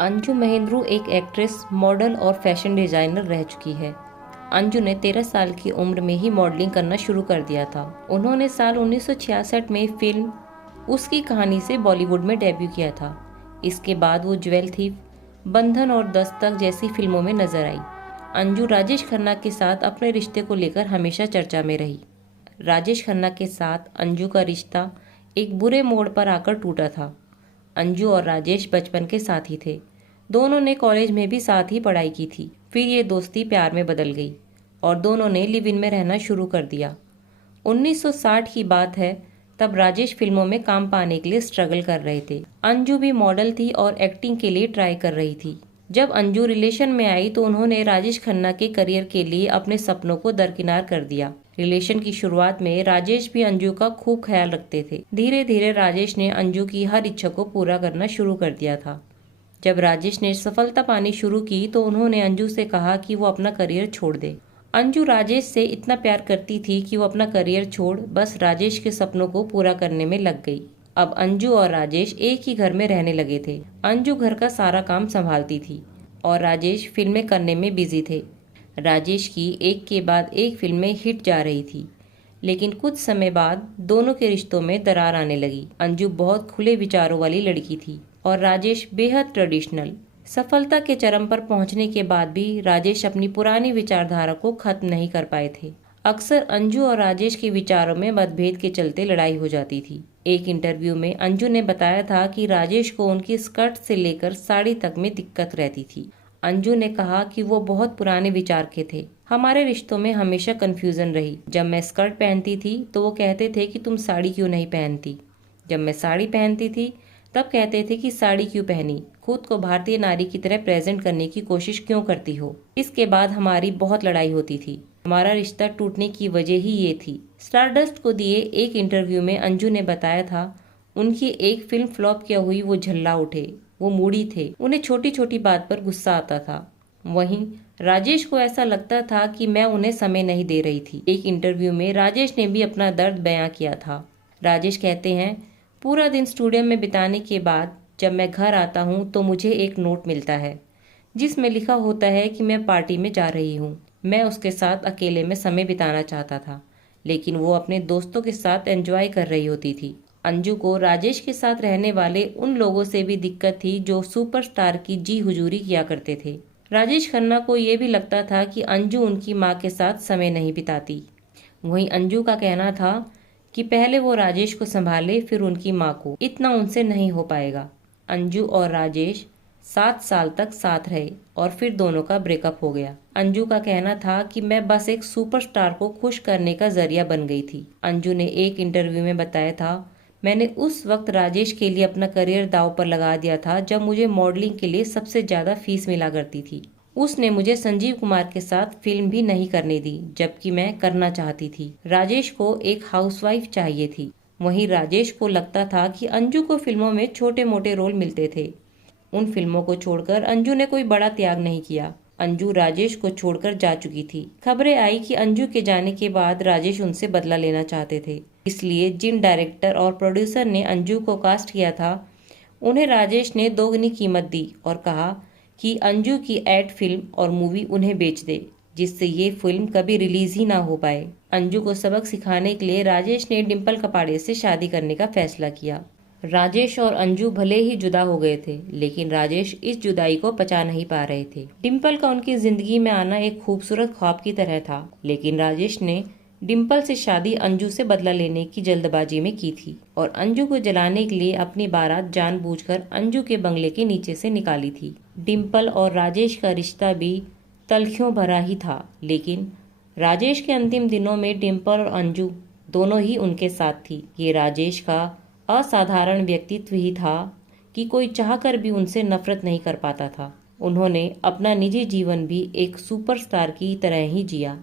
अंजू महेंद्रू एक actress, model और fashion designer रह चुकी है। अंजू ने 13 साल की उम्र में ही मॉडलिंग करना शुरू कर दिया था। उन्होंने साल 1966 में फिल्म उसकी कहानी से बॉलीवुड में डेब्यू किया था। इसके बाद वो ज्वेल थीफ, बंधन और दस्तक जैसी फिल्मों में नजर आई। अंजू राजेश खन्ना के साथ अपने रिश्ते को लेकर हमेशा चर्चा में रही। राजेश खन्ना के साथ अंजू का रिश्ता एक बुरे मोड़ पर आकर टूटा था। अंजू और राजेश बचपन के साथी थे। दोनों ने कॉलेज में भी साथ ही पढ़ाई की थी। फिर ये दोस्ती प्यार में बदल गई और दोनों ने लिव इन में रहना शुरू कर दिया। 1960 की बात है, तब राजेश फिल्मों में काम पाने के लिए स्ट्रगल कर रहे थे। अंजू भी मॉडल थी और एक्टिंग के लिए ट्राई कर रही थी। जब अंजू रिलेशन में आई तो उन्होंने राजेश खन्ना के करियर के लिए अपने सपनों को दरकिनार कर दिया। रिलेशन की शुरुआत में राजेश भी अंजू का खूब ख्याल रखते थे। धीरे धीरे राजेश ने अंजू की हर इच्छा को पूरा करना शुरू कर दिया था। जब राजेश ने सफलता पानी शुरू की तो उन्होंने अंजू से कहा कि वो अपना करियर छोड़ दे। अंजू राजेश से इतना प्यार करती थी कि वो अपना करियर छोड़ बस राजेश के सपनों को पूरा करने में लग गई। अब अंजू और राजेश एक ही घर में रहने लगे थे। अंजू घर का सारा काम संभालती थी और राजेश फिल्में करने में बिजी थे। राजेश की एक के बाद एक फिल्में हिट जा रही थी, लेकिन कुछ समय बाद दोनों के रिश्तों में दरार आने लगी। अंजू बहुत खुले विचारों वाली लड़की थी और राजेश बेहद ट्रेडिशनल। सफलता के चरम पर पहुंचने के बाद भी राजेश अपनी पुरानी विचारधारा को खत्म नहीं कर पाए थे। अक्सर अंजू और राजेश के विचारों में मतभेद के चलते लड़ाई हो जाती थी। एक इंटरव्यू में अंजू ने बताया था कि राजेश को उनकी स्कर्ट से लेकर साड़ी तक में दिक्कत रहती थी। अंजू ने कहा कि वो बहुत पुराने विचार के थे। हमारे रिश्तों में हमेशा कंफ्यूजन रही। जब मैं स्कर्ट पहनती थी तो वो कहते थे कि तुम साड़ी क्यों नहीं पहनती। जब मैं साड़ी पहनती थी तब कहते थे कि साड़ी क्यों पहनी, खुद को भारतीय नारी की तरह प्रेजेंट करने की कोशिश क्यों करती हो। इसके बाद हमारी बहुत लड़ाई होती थी। हमारा रिश्ता टूटने की वजह ही ये थी। स्टारडस्ट को दिए एक इंटरव्यू में अंजू ने बताया था, उनकी एक फिल्म फ्लॉप क्या हुई वो झल्ला उठे, वो मूडी थे, उन्हें छोटी छोटी बात पर गुस्सा आता था। वहीं राजेश को ऐसा लगता था कि मैं उन्हें समय नहीं दे रही थी। एक इंटरव्यू में राजेश ने भी अपना दर्द बयां किया था। राजेश कहते हैं, पूरा दिन स्टूडियो में बिताने के बाद जब मैं घर आता हूँ तो मुझे एक नोट मिलता है जिसमें लिखा होता है कि मैं पार्टी में जा रही हूँ। मैं उसके साथ अकेले में समय बिताना चाहता था, लेकिन वो अपने दोस्तों के साथ एंजॉय कर रही होती थी। अंजू को राजेश के साथ रहने वाले उन लोगों से भी दिक्कत थी जो सुपरस्टार की जी हुजूरी किया करते थे। राजेश खन्ना को ये भी लगता था कि अंजू उनकी माँ के साथ समय नहीं बिताती। वहीं अंजू का कहना था कि पहले वो राजेश को संभाले फिर उनकी माँ को, इतना उनसे नहीं हो पाएगा। अंजू और राजेश 7 साल तक साथ रहे और फिर दोनों का ब्रेकअप हो गया। अंजू का कहना था कि मैं बस एक सुपरस्टार को खुश करने का जरिया बन गई थी। अंजू ने एक इंटरव्यू में बताया था, मैंने उस वक्त राजेश के लिए अपना करियर दांव पर लगा दिया था जब मुझे मॉडलिंग के लिए सबसे ज्यादा फीस मिला करती थी। उसने मुझे संजीव कुमार के साथ फिल्म भी नहीं करने दी, जबकि मैं करना चाहती थी। राजेश को एक हाउसवाइफ चाहिए थी। वहीं राजेश को लगता था कि अंजू को फिल्मों में छोटे मोटे रोल मिलते थे। उन फिल्मों को छोड़कर अंजू ने कोई बड़ा त्याग नहीं किया। अंजू राजेश को छोड़कर जा चुकी थी। खबरें आई कि अंजू के जाने के बाद राजेश उनसे बदला लेना चाहते थे। इसलिए जिन डायरेक्टर और प्रोड्यूसर ने अंजू को कास्ट किया था, उन्हें राजेश ने दोगुनी कीमत दी और कहा कि अंजू की एड फिल्म और मूवी उन्हें बेच दे, जिससे ये फिल्म कभी रिलीज ही ना हो पाए। अंजू को सबक सिखाने के लिए राजेश ने डिम्पल कपाड़े से शादी करने का फैसला किया। राजेश और अंजू भले ही जुदा हो गए थे, लेकिन राजेश इस जुदाई को पचा नहीं पा रहे थे। डिम्पल का उनकी जिंदगी में आना एक खूबसूरत ख्वाब की तरह था, लेकिन राजेश ने डिम्पल से शादी अंजू से बदला लेने की जल्दबाजी में की थी और अंजू को जलाने के लिए अपनी बारात जानबूझकर अंजू के बंगले के नीचे से निकाली थी। डिम्पल और राजेश का रिश्ता भी तल्खियों भरा ही था, लेकिन राजेश के अंतिम दिनों में डिम्पल और अंजू दोनों ही उनके साथ थी। ये राजेश का असाधारण व्यक्तित्व ही था कि कोई चाहकर भी उनसे नफरत नहीं कर पाता था। उन्होंने अपना निजी जीवन भी एक सुपरस्टार की तरह ही जिया।